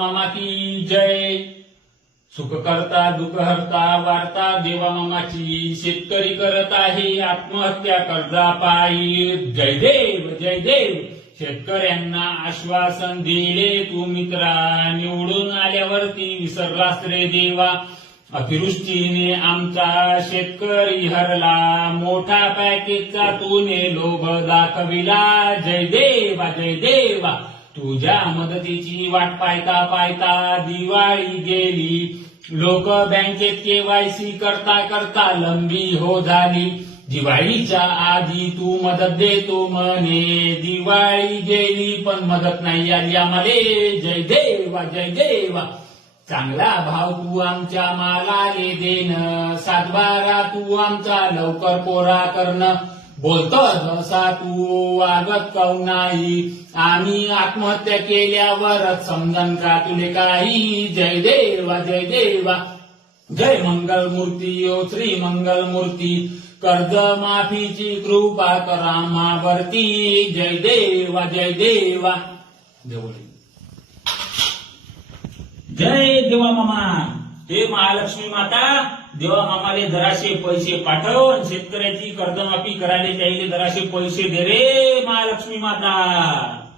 मामा की जय. सुख करता दुःख हरता वार्ता देवा मामाची. शेतकरी करत आहे आत्महत्या कर्जापायी. जय देव जय देव. शेतकऱ्यांना आश्वासन दिले तू मित्रा, निवडून आल्यावरती विसरलास रे देवा. अतिवृष्टीने आमचा शेतकरी हरला, मोठा पॅकेजचा तूने लोभ दाखविला. जय देवा जय देवा. तुझ्या मदतीची वाट पाहता पाहता दिवाळी गेली. लोक बँकेत केवायसी करता करता लंबी हो झाली. दिवाळीच्या आधी तू मदत देतो म्हणे, दिवाळी गेली पण मदत नाही आली आम्हाले. जय देवा जय देवा. चांगला भाव तू आमच्या मालाले देन, सातबारा तू आमचा लवकर कोरा करणं. बोलतोस असा तू वागत काऊ नाही, आम्ही आत्महत्या केल्यावरच समजन का तुले काही. जय देवा जय देवा. जय मंगल मूर्ती ओ श्री मंगल मूर्ती, कर्ज माफीची कृपा कर आम्हावरती. जय देवा जय देवा. जय देवा मामा. हे महालक्ष्मी माता, देवा मामाले जराशे पैसे पाठव आणि शेतकऱ्याची कर्जमाफी करायला त्याला जराशे पैसे दे रे महालक्ष्मी माता.